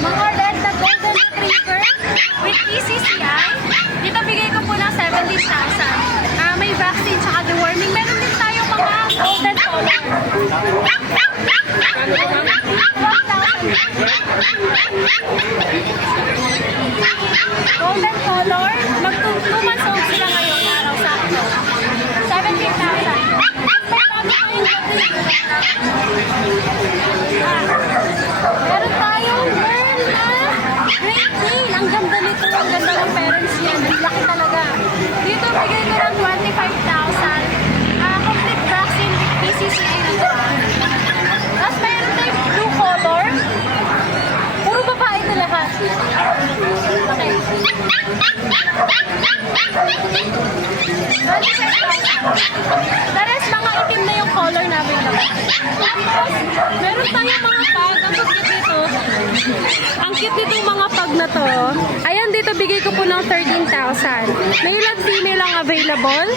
Mga red na golden retriever with PCCI. Dito bigay ko po ng 17,000. May vaccine tsaka deworming. Meron din tayo mga golden color. 12,000. Golden color. Mag 2 months old sila ngayon araw sa akin. 17,000. Meron tayong girl na Great Dane. Ang ganda nito. Ang ganda ng parents yan. Ang laki talaga. Dito bigay ko ng 25,000. Complete vaccine with PCCA na to. Tapos meron tayong blue color. Puro babae ito lahat. Okay. 25,000. The rest, mga itim na yung color namin naman. Tapos, meron tayong mga pag. Ang cute dito. Ang cute nitong mga pag na to. Ayan, dito bigay ko po ng 13,000. Male at female ang available.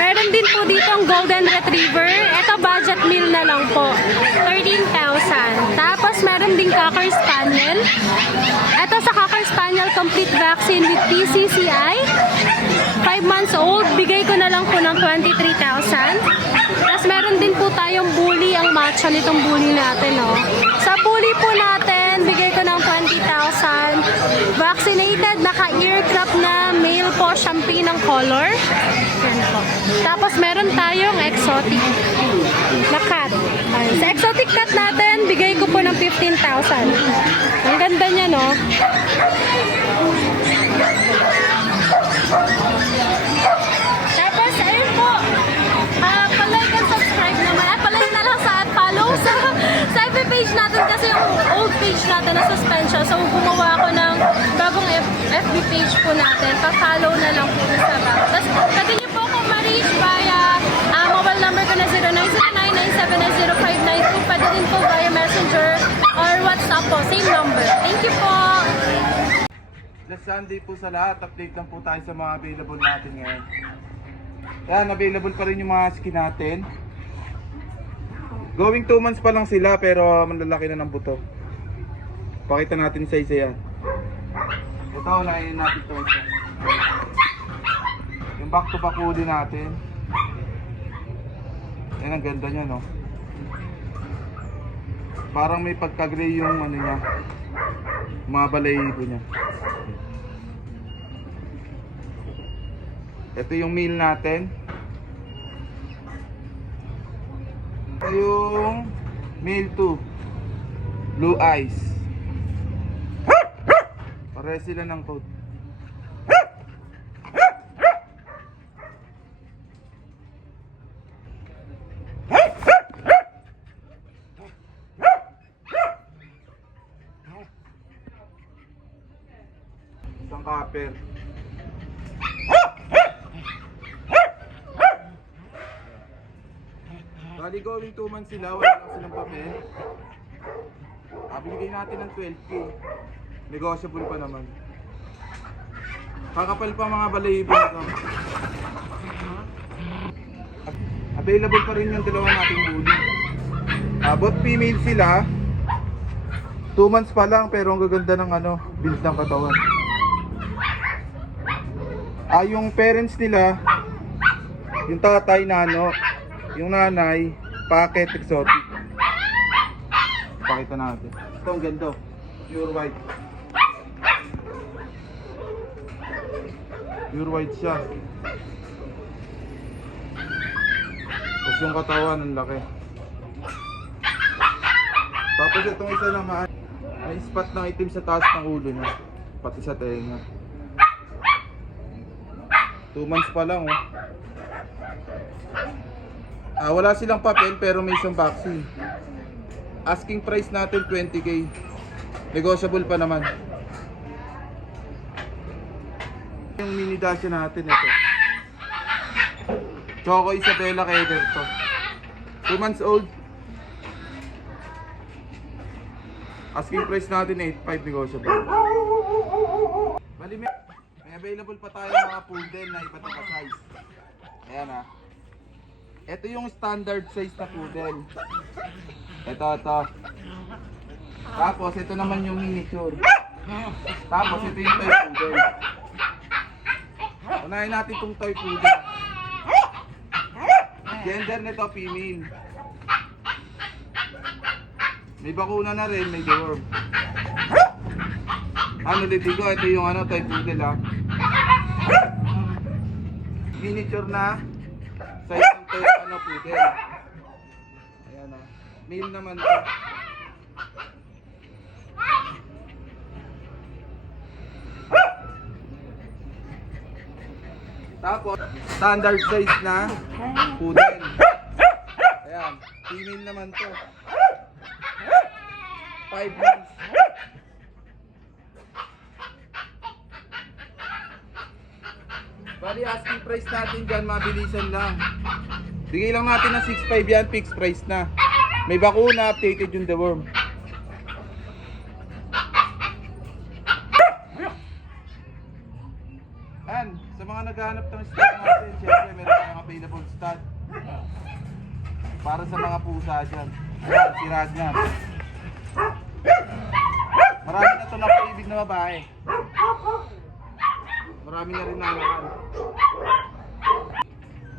Meron din po dito ang golden retriever. Ito, budget meal na lang po. 13,000. Tapos, meron din cocker spaniel. Ito sa cocker spaniel, complete vaccine with PCCI. 5 months old, bigay ko na lang po ng 23,000. Tapos meron din po tayong bully, ang matcha nitong bully natin, no? Sa bully po natin, bigay ko ng 20,000. Vaccinated, naka-ear crop na male po, champagne ng color. Yan po. Tapos meron tayong exotic na cat. Ayun. Sa exotic cat natin, bigay ko po ng 15,000. Ang ganda niya, no? Tapos, ayun po, palike and subscribe naman. Palike na lang at follow sa FB page natin kasi yung old page natin na suspension. So, gumawa ako ng bagong FB page po natin. Pa-follow na lang po sa back. Tapos, pwede niyo po akong ma-reach via mobile number ko na 0909-970-592. Pwede din po via Messenger or WhatsApp po. Same number. Thank you po! Last Sunday po sa lahat, update lang po tayo sa mga available natin ngayon. Yan, available pa rin yung mga skin natin. Going 2 months pa lang sila pero malalaki na ng buto. Pakita natin sa isa yan. Ito, unahin natin ito isa. Yung back to back hoodie natin. Yan, ang ganda niya, no? Parang may pagka-gray yung ano niya, mga balayibo niya. Ito yung male natin. Ito yung male 2. Blue eyes. Pareho sila ng coat. Isang copper. Bali going 2 months sila, wala lang silang papel. Binigay natin ng 12K. Negotiable pa naman. Kakapal pa mga balahibo nito. Available pa rin yung dalawa nating bully. Both female sila. 2 months pa lang pero ang gaganda ng ano, build ng katawan. Yung parents nila, yung tatay na ano, yung nanay, packet exotic. Pakita natin. Ito ang ganda. Pure white. Pure white siya. Tapos yung katawan, ang laki. Tapos itong isa naman, may spot ng itim sa taas ng ulo niya. Pati sa tenga. 2 months pa lang, oh. Wala silang papel pero may isang vaccine. Asking price natin 20K. Negotiable pa naman. Yung mini dasha natin ito. Choco Isabella Keder to. 2 months old. Asking price natin 8.5 negotiable. Bali may available pa tayo mga poodle na iba't ibang size. Ayan, ha. Ito yung standard size na poodle. Ito. Tapos, ito naman yung miniature. Tapos, ito yung toy poodle. Unahin natin itong toy poodle. Gender nito, female. May bakuna na rin, may deworm. Ano, litigo, ito yung ano, toy poodle ha. Miniature na size ng toy, ano, poodle. Ayan o. Male naman to. Tapos, standard size na poodle. Ayan, female naman to. 5 months. Bali, asking price natin dyan, mabilisan lang. Bigay lang natin ng 6.5 yan, fixed price na. May bakuna, updated yung deworm. Ayan, sa mga naghahanap ng stock natin, syempre meron tayong available stock. Para sa mga pusa dyan. Ayan, si Ragnar. Marami na ito napaibig na babae. Marami na rin nalaman.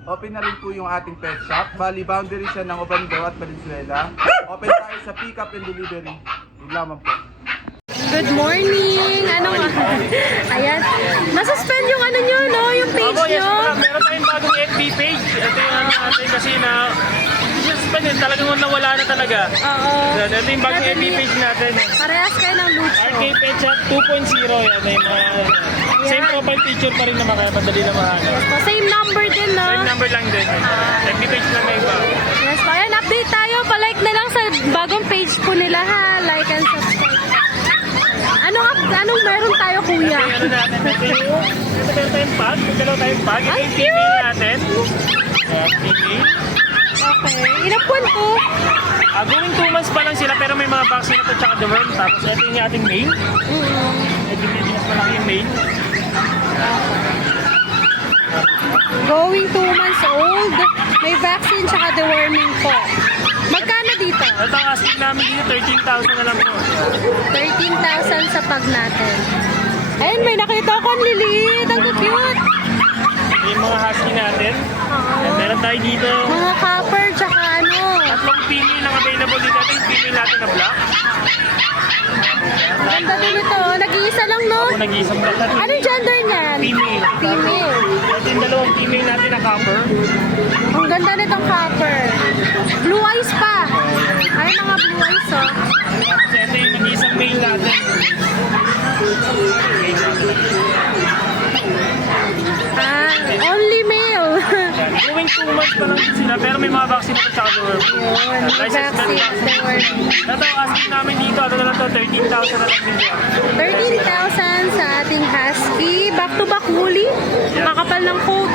Open na rin po yung ating pet shop. Bali, boundary siya ng Obando at Valenzuela. Open tayo sa pick up and delivery. Yun lamang po. Good morning! Ano nga? Ayan. Nasuspend yung ano nyo, no? Yung page Yes, nyo. meron tayong bagong FB page. Ito yung ano natin kasi na suspend din. Talagang nawala na talaga. Oo. Ito yung bagong FB page natin. Parehas kayo ng lucho. RK Pet Shop 2.0. Yan, may mga same profile picture pa rin naman kaya madali na mahanap. Yes po. Same number din, no? Same number lang din. FB page lang na iba. Yes po. Ayan, update tayo. Palike na lang sa bagong page po nila, ha? Like and subscribe. Anong meron tayo, kuya? Ito yung ano natin. Ito meron tayong bag. May dalawa tayong bag. Ito Ay, yung cute! female natin. Female. Okay. Ilang buwan po? Going 2 months pa lang sila pero may mga vaccine na to tsaka the worm. Tapos ito yung ating main. Medyo mas malaki yung main. Going 2 months old. May vaccine tsaka deworming po. Magkano dito? Ito ang asking namin dito, 13,000 na lang po. 13,000 sa pag natin. Ayun, may nakita ko ang liliit. Ang cute. Yung mga husky natin. At meron tayo dito. Mga copper tsaka ano. Tatlong female lang available dito. Ito yung female natin na black. Ganda din ito. Nag-iisa lang, no? Ako nag-iisang black natin. Anong gender niyan? Female. Female. Ito yung dalawang female natin na copper. Ang ganda nitong copper. Blue eyes pa. Ay, mga blue eyes, oh. Tapos ito yung nag-iisang male natin. Ah, only male. Going 2 months pa lang din sila pero may mga vaccine na to tsaka the worm. Yun, may vaccine. Deworming. Ito ang asking namin dito. Ano na lang to? 13,000 na lang din yan. 13,000 sa ating husky. Back to back woolly. Makakapal ng coat.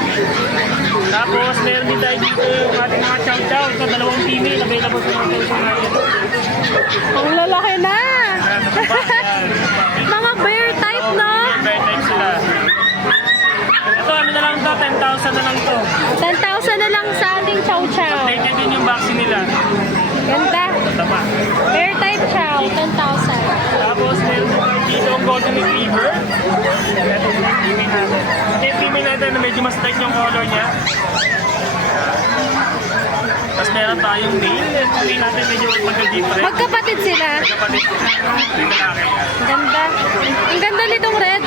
Tapos meron din tayo dito yung ating mga chow-chow. Ito dalawang female available sa mga chow natin. Ang lalaki na. Mga bear type, no? Bear type sila. Ito ano na lang to, 10,000 na lang to. 10,000 na lang sa ating chow chow. Updated din yung vaccine nila. Ganda. Tama. Bear type chow, 10,000. Tapos meron din tayo dito ang golden retriever. Ito yung female natin. Ito yung female natin na medyo mas light yung color niya. Tapos meron tayong male. Ito yung natin medyo magka-different. Magkapatid sila. Kapatid. Ito yung lalaki. Ganda. Ang ganda nitong red.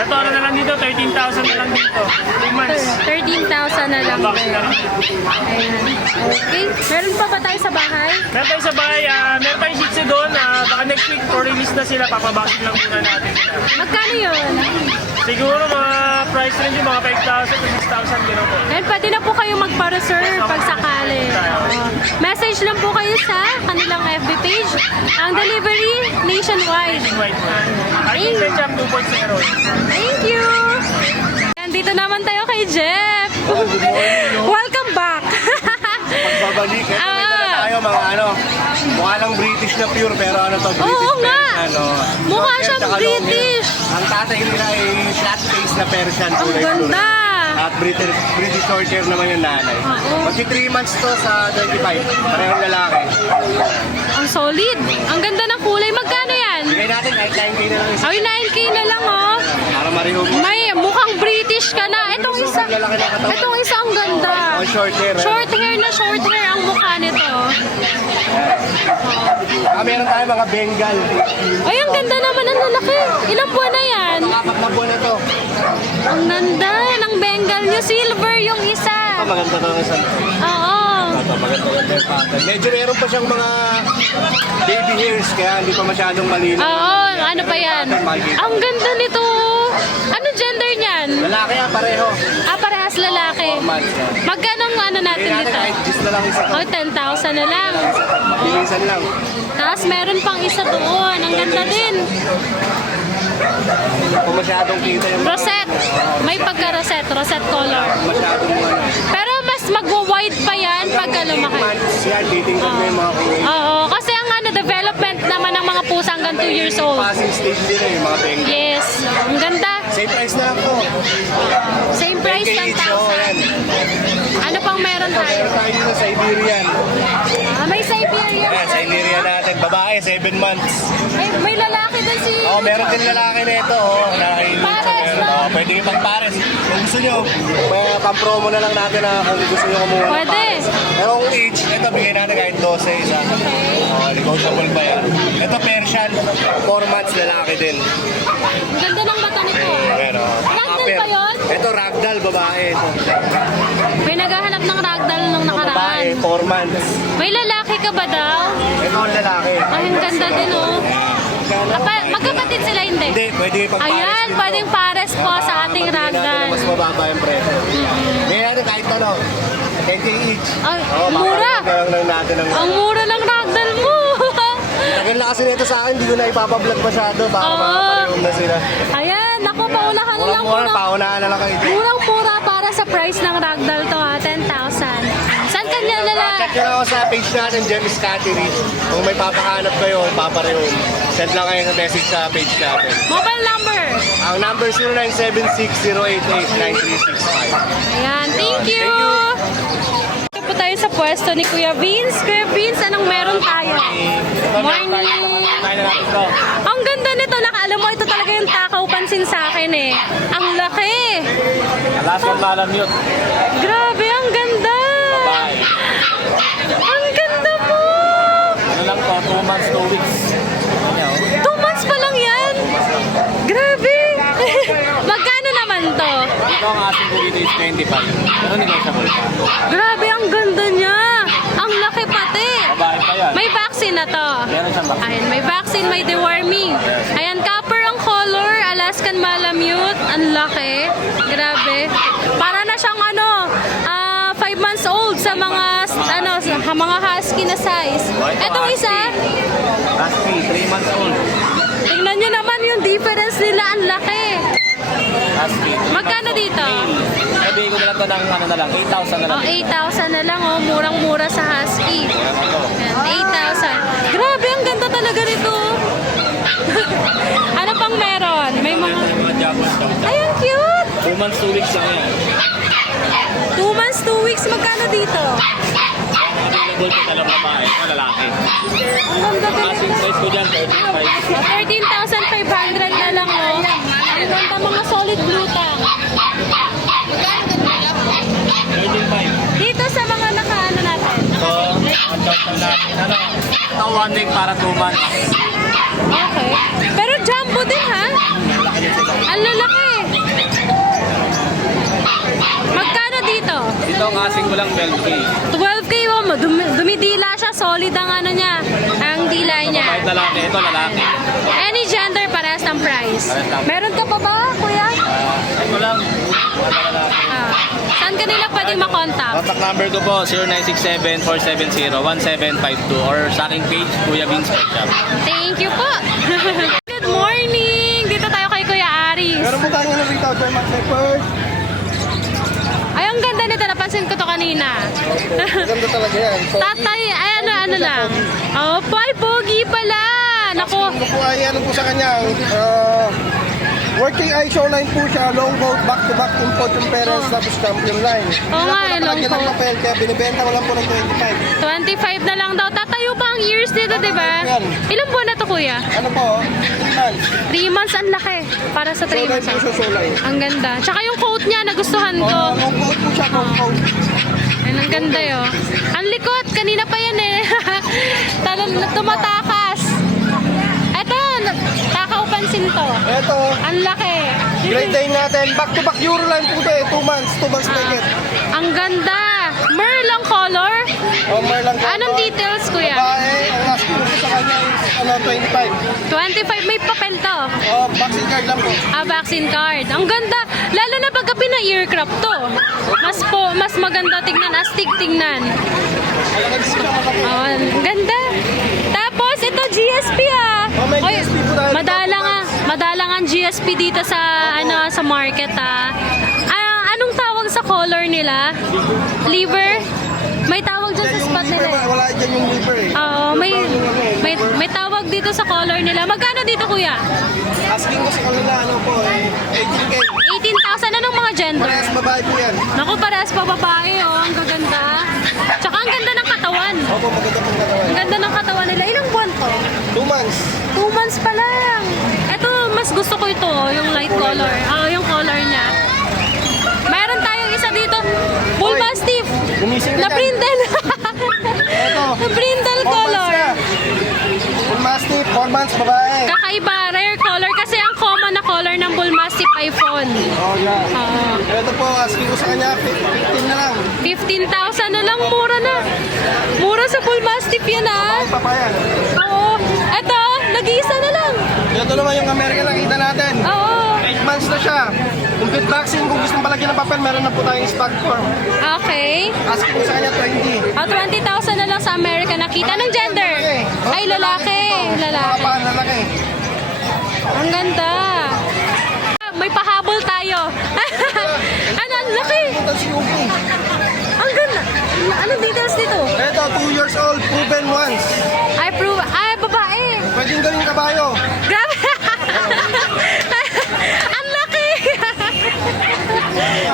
Ito ano na lang dito, 13,000 na lang dito. 2 months. 13,000 na lang Vaccine na din. rin. Ayan. Okay. Meron pa ba tayo sa bahay? Meron tayo sa bahay, meron tayong shih tzu doon. Baka next week for release na sila, papabaksin lang muna natin sila. Magkano yun? Siguro mga price range yung mga 5,000 to 6,000 gano'n po. Ayan, pwede na po kayo magpa-reserve pag sakali. Message lang po kayo sa kanilang FB page. Ang delivery, nationwide. White po. Ay, yung Jam 2.0. Thank you! Nandito naman tayo kay Jeff. Welcome back! Pagbabalik, ito may dala tayo mga ano, mukha lang British na pure pero ano to, British Oo nga. Persian, no? Mukha Short hair siyang tsaka long hair. British. Ang tatay nila ay flat face na Persian Ang kulay blue. ganda! At British short hair naman yung nanay. Oo. Magki 3 months to sa 25. Parehong lalaki. Ang solid. Ang ganda ng kulay. Magkano yan? Bigay natin kahit 9K na lang isa. Ay, 9K na lang, oh. Para mariho mo. May mukhang British ka na. Itong isa. Itong isa ang ganda. Oh, short hair. Short hair na short hair ang mukha nito. Meron tayo mga Bengal. Ay, ang ganda naman ang lalaki. Ilang buwan na yan? Apat na buwan na to. Ang ganda ng Bengal nyo. Silver yung isa. Ito maganda to ng isang. Oo. Ito maganda yung pattern. Medyo meron pa siyang mga baby hairs kaya hindi pa masyadong malinaw. Oo, ano pa yan? Ang ganda nito. Ano gender niyan? Lalaki yan, pareho. Ah, parehas lalaki. 4 months. Magkano ang ano natin Bigay natin dito? kahit 10 na lang isa. Oh, 10,000 na lang. Bilisan lang. Tapos meron pang isa doon. Ang ganda din. Kung masyadong kita yung Rosette. May pagka-rosette. Rosette color. masyadong ano. Pero mas magwa-wide pa yan pagka 8 lumaki. months yan, dating ko yung mga kulay. Oo, kasi ang ano, development naman ng mga pusa hanggang 2 years old. Passing stage din yung mga Bengal. Yes. Ang ganda. Same price na lang to. Same price, 10K each, oh, yan. 10,000. Ano pang meron tayo? Meron tayo dito sa Iberian. Ah, may Siberian. Ayan, sa Iberian natin. Babae, 7 months. Ay, may lalaki din si... Oh, meron din lalaki nito. Oh, Pares, no? Oh, pwede yung pang-pares. Kung gusto nyo, may pang-promo na lang natin na kung gusto nyo kumuha ng Pwede. pares. Pero kung age, ito bigay natin kahit 12 isa. Oh, negotiable pa yan. Ito Persian, 4 months lalaki din. Ang ganda ng mata nito. Pero, Ragdoll ba yun? Ito ragdoll, babae. May naghahanap ng ragdoll nung nakaraan. Babae, 4 months. May lalaki ka ba daw? Ito ang lalaki. Ay, ang ganda din, oh. Magkapatid sila, hindi? Hindi, pwede pag-pares Ayan, din pwedeng to. pares po sa ating Bigyan natin ragdoll. na mas mababa yung presyo. Bigyan natin kahit ano, 10K each. Ay, Oh, mura. papalit lang natin ng Ang mura ng ragdoll mo. tagal na kasi nito sa akin, hindi ko na ipapablog masyado. Baka Oo. makaparehong na sila. Ayan, naku, paunahan na lang Murang-mura, muna. paunahan na lang kayo. Murang-mura para sa price ng ragdoll to, ha? 10,000. Saan kanya nila? Check nyo lang ako sa page natin, Gems Cattery. Kung may papahanap kayo, paparehong. Send lang kayo sa message sa page natin. Mobile number. Ang number 0976-088-9365. Ayan, thank you. Ito po tayo sa pwesto ni Kuya Vince. Kuya Vince, anong meron tayo? Morning. Ang ganda nito. Alam mo, ito talaga yung takaw pansin sa akin eh. Ang laki. Alaskan Malamute. Grabe, ang ganda. Ang ganda mo. Ano lang to, 2 months, 2 weeks. 2 months pa lang yan. Grabe. Magkano naman to? Ito ang ating ko dito is 25. Pero negotiable pa. Grabe, ang ganda niya. Ang laki pati. Babae pa yan. May vaccine na to. Meron siyang vaccine. Ayan, may vaccine, may deworming. Ayan, copper ang color, Alaskan Malamute. Ang laki. Grabe. Para na siyang 5 months old sa mga sa mga husky na size. Etong isa, Husky, 3 months old. tingnan nyo naman yung difference nila. Ang laki. Husky. Magkano dito? Sabi ko na lang to ng 8,000 na lang. Oh, 8,000 na lang, oh. Murang-mura sa husky. Ayan, 8,000. Grabe, ang ganda talaga nito. Ano pang meron? May mga... Mga Japanese daw. Ay, ang cute! 2 months, 2 weeks lang yan. 2 months, 2 weeks. Magkano dito? Available ko talang babae, ito lalaki. Ang ganda talaga. Asking size ko dyan, 35. 13,500 na lang, oh. Ang ganda, mga solid blue tang. 35. Dito sa mga nakaano natin. So, ang choice lang natin. Ito 1 week para 2 months. Okay. Pero jumbo din, ha? Ang lalaki. Magkano dito? Dito ang asking ko lang 12K. 12K, oh. Dumidila siya. Solid ang ano niya. Ang dila niya. Kahit lalaki, ito lalaki. Any gender, parehas ng price. Parehas lang. Meron ka pa ba, kuya? Ito lang. Mga lalaki. Ah. Saan kanila pwedeng makontak? Contact number ko po 0967-470-1752 or sa aking page, Kuya Vince Pet Shop. Thank you po. Good morning. Dito tayo kay Kuya Aris. Meron mo tayo ng retail by Max Leopard. Ay, ang ganda nito. Napansin ko to kanina. Maganda talaga yan. Tatay, ay ano lang. Oh, ay, pogi pala. Naku. Ano po ay ano po sa kanya? Working ISO line po siya, long coat, back-to-back import yung parents, tapos champion line. Oo nga, Hindi na po long nakalagyan ng coat. papel, kaya binibenta ko lang po ng 25. 25 na lang daw. Tatayo pa ang years dito, di ba? Yan. Ilang buwan na to, kuya? Ano po, 3 months. 3 months, ang laki. Para sa 3 Solay months. po siya, solay. Ang ganda. Tsaka yung coat niya, nagustuhan ko. Long coat po siya, long coat. Ayun, ang ganda yun. Ang likot, kanina pa yan eh. Tumatakas. Eto, takaw pansin to. Ito, Ang laki. Great Day natin, back-to-back Euro line po ito eh, 2 months na get. Ang ganda. Merl ang color. Merlang ko. Anong details, kuya? Babae, ang asking ko sa kanya is 25. 25, may papel to. Vaccine card lang po. Vaccine card. Ang ganda. Lalo na pagka pina-earcraft to. Mas maganda tignan, astig tignan. Ang ganda. Tapos, ito GSP ah. May GSP po tayo. Madalang ang GSP dito sa sa market ah. Anong tawag sa color nila? Liver? May tawag dyan sa spot nila eh. Wala dyan yung liver eh. Oo, may tawag dito sa color nila. Magkano dito, kuya? Asking ko sa kanila, ano po eh, 18K. 18,000. Anong mga gender? Parehas babae po yan. Naku, parehas pa babae, oh. Ang gaganda. Tsaka ang ganda ng katawan. Opo, maganda pong katawan. Ang ganda ng katawan nila. Ilang buwan to? 2 months. 2 months pa lang. Ito, mas gusto ko ito, oh, yung light color. Yung color niya. Mayroon tayong isa dito. Bull Hoy, Mastiff. gumising ka Na dyan. brindle. Ito. Na brindle 4 months color. na. Bull Mastiff, 4 months, babae. Kakaiba, rare color kasi ang common na color ng Bull Mastiff iPhone. Oh, yeah. Oo. Ito po, asking ko sa kanya, 15 na lang. 15,000 na lang, mura na. Mura sa Bull Mastiff yan ah. Ang papayan. Oo. Eto, nag-iisa na lang. Ito naman yung American nakita natin. Oo. 8 months na siya. Complete vaccine, kung gusto palagyan ng papel, meron na po tayong stock form. Okay. Asking ko sa kanya, 20. 20,000 na lang sa America nakita. Anong gender? Ay, lalaki. Lalaki. Kapaan, lalaki. Ang ganda. May pahabol tayo. Ano, ang laki. Ito si Yuki. Ang ganda. Anong details dito? Ito, 2 years old, proven once. Ay, babae. Pwedeng gawing kabayo. Grabe. Ang laki.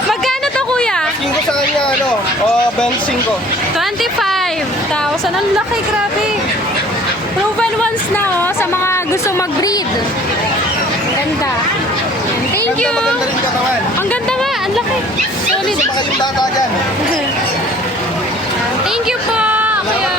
Magkano to, kuya? Asking ko sa kanya, 25. 25,000. Ang laki, grabe. Proven ones na, oh, sa mga gusto mag-breed. Ganda. And thank you. Maganda rin katawan. Ang ganda nga, ang laki. Solid. Gusto makayong data dyan. Thank you po. Kuya.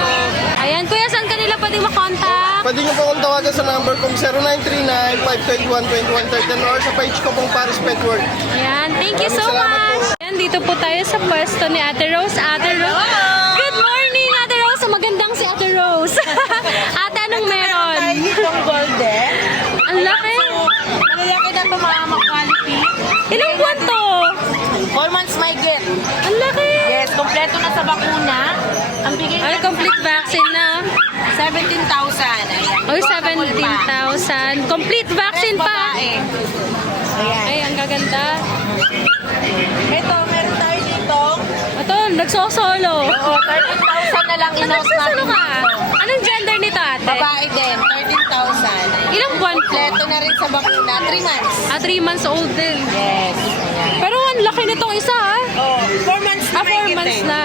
Ayan, kuya, saan kanila pwede makontak? Pwede nyo po akong tawagan sa number kong 0939-521-2113 or sa page ko pong Paris Pet World. Ayan, thank you so Maraming salamat much. Ayan, dito po tayo sa pwesto ni Ate Rose. Ate Rose. Good morning, Ate Rose. Magandang si Ate Rose. Ate, anong meron? Itong golden. Ang laki. Malalaki na ito mga quality. Ilang buwan to? 4 months may get. Ang laki. Yes, kompleto na sa bakuna. Ang bigay Ay, complete vaccine na. 17,000. Ayan. Oy, Negotiable pa. 17,000. Complete vaccine Yes, pa. babae. Ayan. Ay, ang gaganda. Ito, meron tayo dito. Ito, nagsosolo. Oo, 13,000 na lang Ba't in-house nagsosolo natin ka? dito. Anong gender nito, ate? Babae din, 13,000. Ilang buwan po? Kompleto na rin sa bakuna. 3 months. 3 months old din. Yes. Ayan. Pero ang laki nitong isa, ah. Oh, 4 months na 4 months na.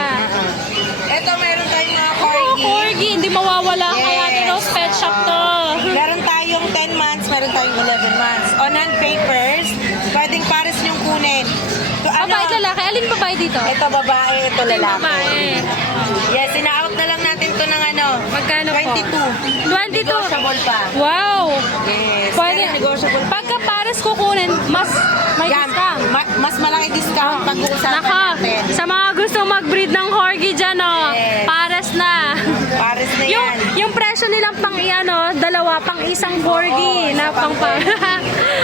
Ito, meron tayong mga Oh, corgi. corgi. Hindi mawawala kay Yes. Ate Rose Pet Shop to. Meron tayong 10 months, meron tayong 11 months. On hand papers, pwedeng pares niyong kunin. So, Babae, lalaki. Alin babae dito? Ito babae, ito Ito yung lalaki. babae. Yes, ina-out na lang natin to ng Magkano po? 22. 22. Negotiable pa. Wow. Yes, Pwede. pero negotiable pa. Pagka pares kukunin, mas may Yan, discount. mas malaki discount pag-uusapan Naka, natin. sa mga gusto mag-breed ng Corgi dyan, oh, Yes. pares na. Pares na yan. Yung presyo nilang pang iyan, oh, dalawa, pang isang Corgi. Oo, Na isa pang pang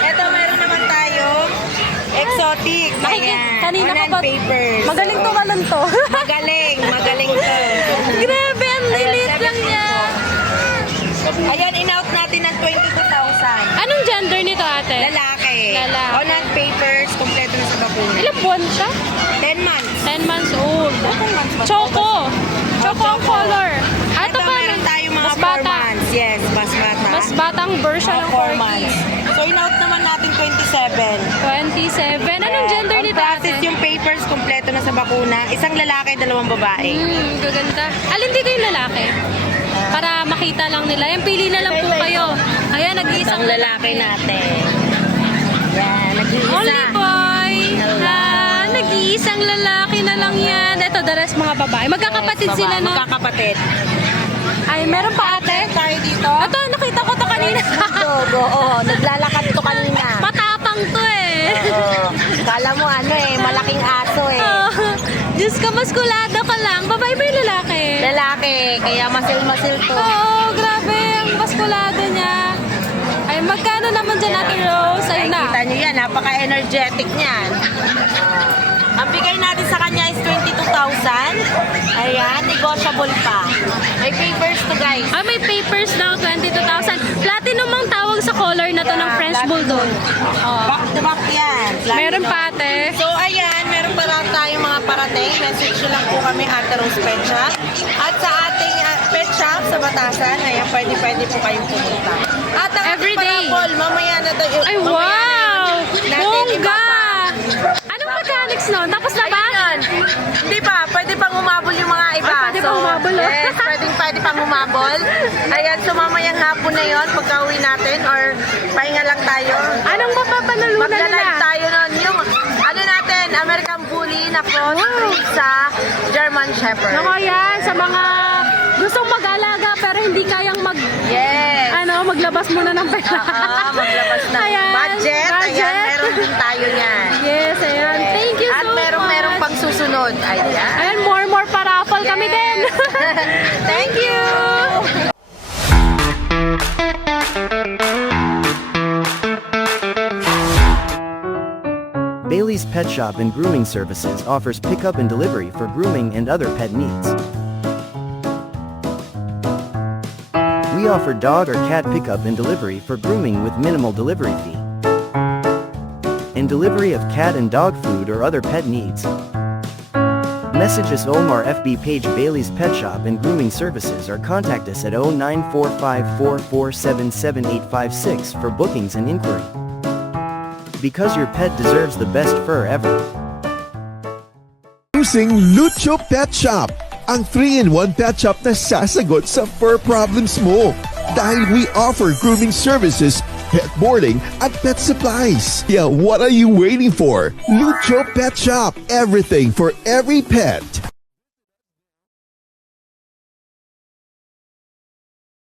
Ito, meron naman tayo. Exotic. Ayan. Kanina On ka hand ba? papers. Magaling to malon to. Magaling to. Grabe, ang lilit lang niya. Ayan, in-out natin ng 22,000. Anong gender nito, ate? Lalaki. Lalaki. On hand papers, kompleto na sa bakuna. Ilang buwan siya? 10 months. 10 months old. 10 months ba? Choco. Choco ang color. Ah, Ito, pa, meron tayong mga mas 4 bata. months. Yes, mas bata. Mas batang Ilang version ng 4 corgi? months. So, in-out naman natin 27. 27. Anong gender On nito process ate? yung papers, kompleto na sa bakuna. Isang lalaki, 2 babae. Gaganda. Alin dito yung lalaki? Para makita lang nila. Yan, pili na lang po kayo. Ayan, nag-iisang Isang lalaki natin. Yan, Only nag-iisa. boy. Hello. Nag-iisang lalaki na lang yan. Ito, the rest mga babae. Magkakapatid sila, no? Magkakapatid. Ay, meron pa ate. Tayo dito. Ito, nakita ko to kanina. Dog, oo. Naglalakad to kanina. Matapang to eh. Oo. Kala mo malaking aso eh. Oh, Diyos ko, maskulado ka lang. Babae ba yung lalaki? Lalaki, kaya masil-masil to. Oo, grabe. Ang maskulado niya. Ay, magkano naman dyan Ate Rose? Ayun na. Kita nyo yan, napaka-energetic niyan. Ang bigay natin sa kanya is 22,000. Ayan, negotiable pa. May papers to guys. Ah, may papers na 22,000. Platinum ang tawag sa color na to ng French Bulldog. Oh. Back to back yan. Meron pa ate. So ayan, meron pa lang tayong mga parating. Message nyo lang po kami Ate Rose Pet Shop. At sa ating pet shop sa Batasan, ayan, pwede po kayong pumunta. At ang Every ating day. parapol, mamaya na tayo. Ay, wow! Bongga! Anong mechanics nun? Tapos na ba? Hindi pa, pwede pang umabol yung mga iba. Ah, pwede pang umabol, oh. Yes, pwede pang umabol. Ayan, so mamayang hapon na yon pagka-uwi natin or pahinga lang tayo. Anong mapapanalunan Magla-live nila? tayo nun. Yung, natin, American Bully na cross-breed sa German Shepherd. Nako yan, sa mga gustong mag-alaga pero hindi kayang Yes. maglabas muna ng pera. Maglabas ng Ayan, budget. Ayan, meron din tayo yan. Yes, ayan. Thank you At so merong much. pang susunod. Ayan. Ayan, more pa-raffle kami din. Thank you! Bailey's Pet Shop and Grooming Services offers pickup and delivery for grooming and other pet needs. We offer dog or cat pickup and delivery for grooming with minimal delivery fee. And delivery of cat and dog food or other pet needs. Message us Omar FB page Bailey's Pet Shop and Grooming Services or contact us at 094544777856 for bookings and inquiry. Because your pet deserves the best fur ever. Using Lucho Pet Shop, ang 3-in-1 pet shop na sasagot sa fur problems mo. Dahil we offer grooming services, pet boarding, at pet supplies. Yeah, what are you waiting for? Lucho Pet Shop, everything for every pet.